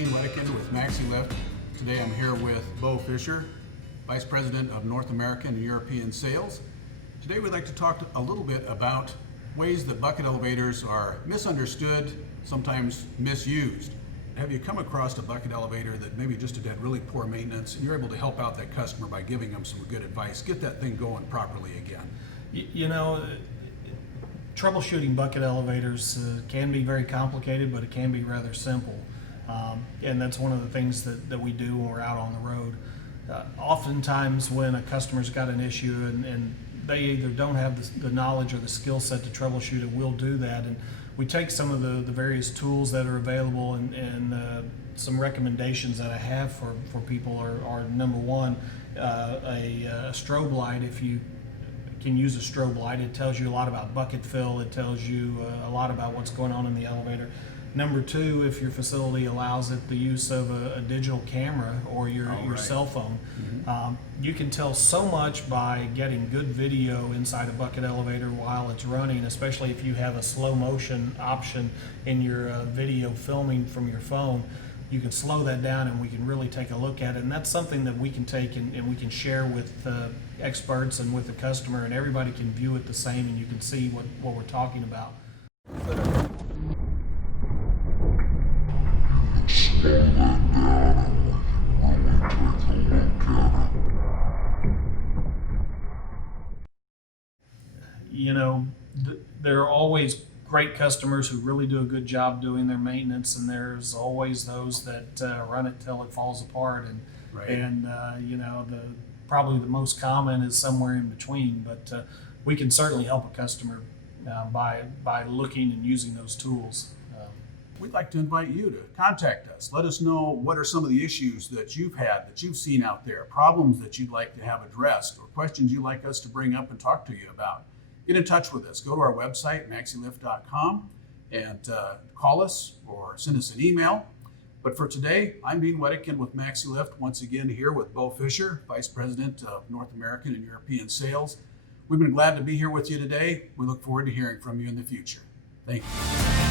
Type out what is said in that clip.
Dean Wedekind with MAXI-LIFT. Today I'm here with Bo Fisher, Vice President of North American and European Sales. Today we'd like to talk a little bit about ways that bucket elevators are misunderstood, sometimes misused. Have you come across a bucket elevator that maybe just had really poor maintenance and you're able to help out that customer by giving them some good advice, get that thing going properly again? You know, troubleshooting bucket elevators can be very complicated, but it can be rather simple. And that's one of the things that we do when we're out on the road. Oftentimes when a customer's got an issue and they either don't have the knowledge or the skill set to troubleshoot it, we'll do that. And we take some of the various tools that are available and some recommendations that I have for people are number one, a strobe light. If you can use a strobe light, it tells you a lot about bucket fill, it tells you a lot about what's going on in the elevator. Number two, if your facility allows it the use of a digital camera or your cell phone, you can tell so much by getting good video inside a bucket elevator while it's running, especially if you have a slow motion option in your video filming from your phone. You can slow that down and we can really take a look at it, and that's something that we can take and we can share with experts and with the customer, and everybody can view it the same and you can see what we're talking about. Slow that down and we can really take a look at it. You know, there are always great customers who really do a good job doing their maintenance, and there's always those that run it till it falls apart. And you know, probably the most common is somewhere in between. But we can certainly help a customer by looking and using those tools. We'd like to invite you to contact us. Let us know what are some of the issues that you've had, that you've seen out there, problems that you'd like to have addressed, or questions you'd like us to bring up and talk to you about. Get in touch with us. Go to our website, MAXI-LIFT.com, and call us or send us an email. But for today, I'm Dean Wedekind with MAXI-LIFT, once again here with Bo Fisher, Vice President of North American and European Sales. We've been glad to be here with you today. We look forward to hearing from you in the future. Thank you.